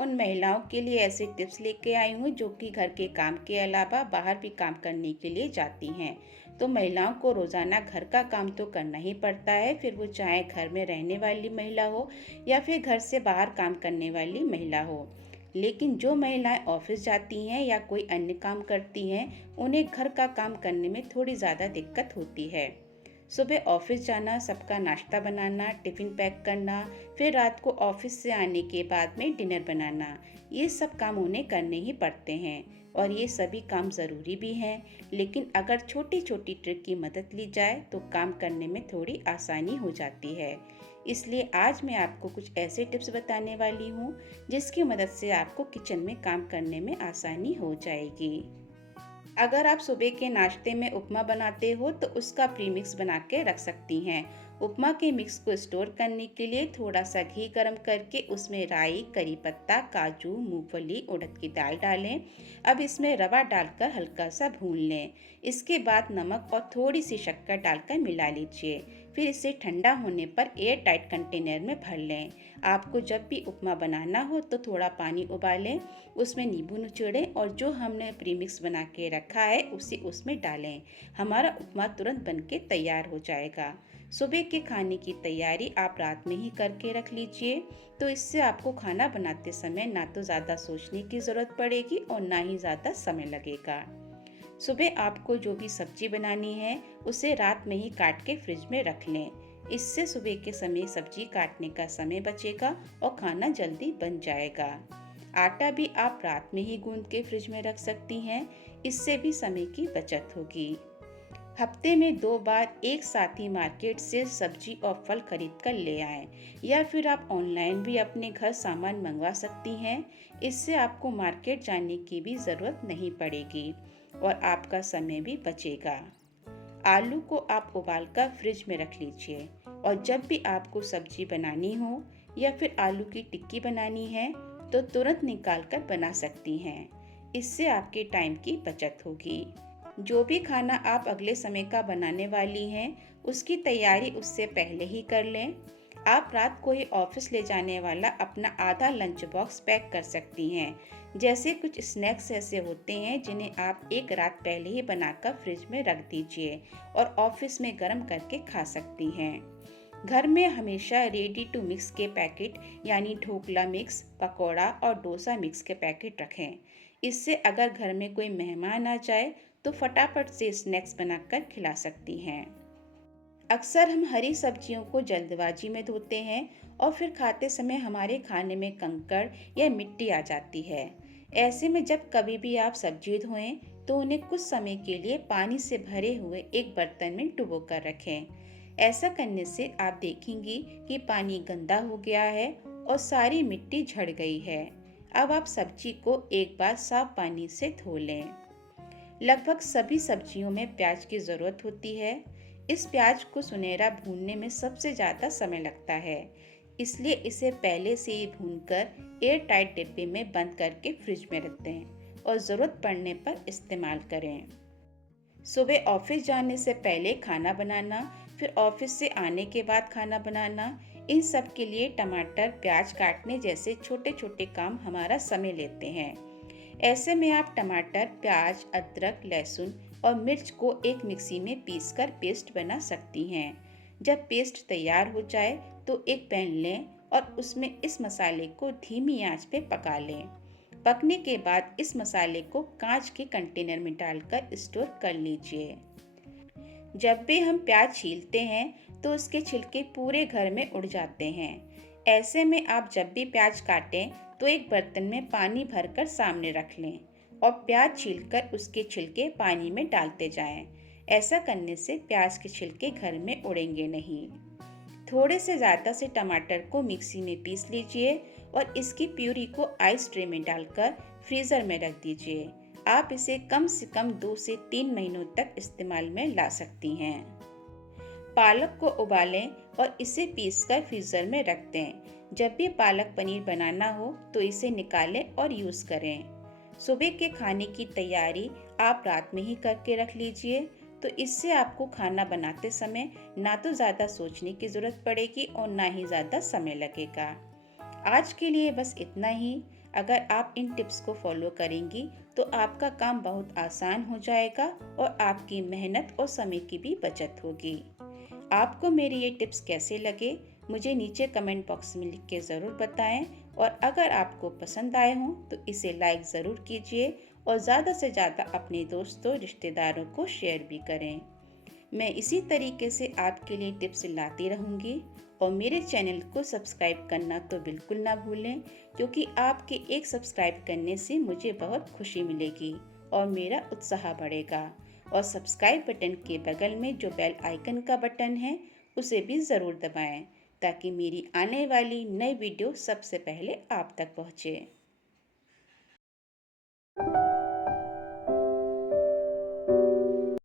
उन महिलाओं के लिए ऐसे टिप्स लेके आई हूँ जो कि घर के काम के अलावा बाहर भी काम करने के लिए जाती हैं। तो महिलाओं को रोज़ाना घर का काम तो करना ही पड़ता है, फिर वो चाहे घर में रहने वाली महिला हो या फिर घर से बाहर काम करने वाली महिला हो। लेकिन जो महिलाएं ऑफिस जाती हैं या कोई अन्य काम करती हैं, उन्हें घर का काम करने में थोड़ी ज़्यादा दिक्कत होती है। सुबह ऑफिस जाना, सबका नाश्ता बनाना, टिफ़िन पैक करना, फिर रात को ऑफिस से आने के बाद में डिनर बनाना, ये सब काम उन्हें करने ही पड़ते हैं और ये सभी काम ज़रूरी भी हैं। लेकिन अगर छोटी छोटी ट्रिक की मदद ली जाए तो काम करने में थोड़ी आसानी हो जाती है। इसलिए आज मैं आपको कुछ ऐसे टिप्स बताने वाली हूँ जिसकी मदद से आपको किचन में काम करने में आसानी हो जाएगी। अगर आप सुबह के नाश्ते में उपमा बनाते हो तो उसका प्रीमिक्स बना के रख सकती हैं। उपमा के मिक्स को स्टोर करने के लिए थोड़ा सा घी गरम करके उसमें राई, करी पत्ता, काजू, मूंगफली, उड़द की दाल डालें। अब इसमें रवा डालकर हल्का सा भून लें। इसके बाद नमक और थोड़ी सी शक्कर डालकर मिला लीजिए। फिर इसे ठंडा होने पर एयर टाइट कंटेनर में भर लें। आपको जब भी उपमा बनाना हो तो थोड़ा पानी उबालें, उसमें नींबू निचोड़ें और जो हमने प्रीमिक्स बना के रखा है उसे उसमें डालें। हमारा उपमा तुरंत बन के तैयार हो जाएगा। सुबह के खाने की तैयारी आप रात में ही करके रख लीजिए, तो इससे आपको खाना बनाते समय ना तो ज़्यादा सोचने की ज़रूरत पड़ेगी और ना ही ज़्यादा समय लगेगा। सुबह आपको जो भी सब्जी बनानी है उसे रात में ही काट के फ्रिज में रख लें। इससे सुबह के समय सब्जी काटने का समय बचेगा और खाना जल्दी बन जाएगा। आटा भी आप रात में ही गूंद के फ्रिज में रख सकती हैं, इससे भी समय की बचत होगी। हफ्ते में 2 बार एक साथ ही मार्केट से सब्जी और फल खरीद कर ले आएं, या फिर आप ऑनलाइन भी अपने घर सामान मंगवा सकती हैं। इससे आपको मार्केट जाने की भी ज़रूरत नहीं पड़ेगी और आपका समय भी बचेगा। आलू को आप उबालकर फ्रिज में रख लीजिए और जब भी आपको सब्जी बनानी हो या फिर आलू की टिक्की बनानी है तो तुरंत निकाल कर बना सकती हैं। इससे आपके टाइम की बचत होगी। जो भी खाना आप अगले समय का बनाने वाली हैं उसकी तैयारी उससे पहले ही कर लें। आप रात को ही ऑफिस ले जाने वाला अपना आधा लंच बॉक्स पैक कर सकती हैं। जैसे कुछ स्नैक्स ऐसे होते हैं जिन्हें आप एक रात पहले ही बनाकर फ्रिज में रख दीजिए और ऑफिस में गर्म करके खा सकती हैं। घर में हमेशा रेडी टू मिक्स के पैकेट यानी ढोकला मिक्स, पकौड़ा और डोसा मिक्स के पैकेट रखें। इससे अगर घर में कोई मेहमान आ जाए तो फटाफट से स्नैक्स बनाकर खिला सकती हैं। अक्सर हम हरी सब्जियों को जल्दबाजी में धोते हैं और फिर खाते समय हमारे खाने में कंकड़ या मिट्टी आ जाती है। ऐसे में जब कभी भी आप सब्जी धोएं तो उन्हें कुछ समय के लिए पानी से भरे हुए एक बर्तन में डुबो कर रखें। ऐसा करने से आप देखेंगी कि पानी गंदा हो गया है और सारी मिट्टी झड़ गई है। अब आप सब्जी को एक बार साफ पानी से धो लें। लगभग सभी सब्जियों में प्याज की ज़रूरत होती है। इस प्याज को सुनहरा भूनने में सबसे ज़्यादा समय लगता है, इसलिए इसे पहले से ही भूनकर एयर टाइट डिब्बे में बंद करके फ्रिज में रख दें और ज़रूरत पड़ने पर इस्तेमाल करें। सुबह ऑफिस जाने से पहले खाना बनाना, फिर ऑफिस से आने के बाद खाना बनाना, इन सब के लिए टमाटर, प्याज काटने जैसे छोटे छोटे काम हमारा समय लेते हैं। ऐसे में आप टमाटर, प्याज, अदरक, लहसुन और मिर्च को एक मिक्सी में पीसकर पेस्ट बना सकती हैं। जब पेस्ट तैयार हो जाए तो एक पैन लें और उसमें इस मसाले को धीमी आंच पे पका लें। पकने के बाद इस मसाले को कांच के कंटेनर में डालकर स्टोर कर लीजिए। जब भी हम प्याज छीलते हैं तो उसके छिलके पूरे घर में उड़ जाते हैं। ऐसे में आप जब भी प्याज काटें तो एक बर्तन में पानी भरकर सामने रख लें और प्याज छीलकर उसके छिलके पानी में डालते जाएं। ऐसा करने से प्याज के छिलके घर में उड़ेंगे नहीं। थोड़े से ज़्यादा से टमाटर को मिक्सी में पीस लीजिए और इसकी प्यूरी को आइस ट्रे में डालकर फ्रीज़र में रख दीजिए। आप इसे कम से कम 2 से 3 महीनों तक इस्तेमाल में ला सकती हैं। पालक को उबालें और इसे पीसकर फ्रीज़र में रख दें। जब भी पालक पनीर बनाना हो तो इसे निकालें और यूज़ करें। सुबह के खाने की तैयारी आप रात में ही करके रख लीजिए, तो इससे आपको खाना बनाते समय ना तो ज़्यादा सोचने की ज़रूरत पड़ेगी और ना ही ज़्यादा समय लगेगा। आज के लिए बस इतना ही। अगर आप इन टिप्स को फॉलो करेंगी तो आपका काम बहुत आसान हो जाएगा और आपकी मेहनत और समय की भी बचत होगी। आपको मेरे ये टिप्स कैसे लगे मुझे नीचे कमेंट बॉक्स में लिख के ज़रूर बताएं और अगर आपको पसंद आए हों तो इसे लाइक ज़रूर कीजिए और ज़्यादा से ज़्यादा अपने दोस्तों रिश्तेदारों को शेयर भी करें। मैं इसी तरीके से आपके लिए टिप्स लाती रहूँगी और मेरे चैनल को सब्सक्राइब करना तो बिल्कुल ना भूलें, क्योंकि आपके एक सब्सक्राइब करने से मुझे बहुत खुशी मिलेगी और मेरा उत्साह बढ़ेगा। और सब्सक्राइब बटन के बगल में जो बेल आइकन का बटन है उसे भी ज़रूर दबाएं ताकि मेरी आने वाली नई वीडियो सबसे पहले आप तक पहुँचे।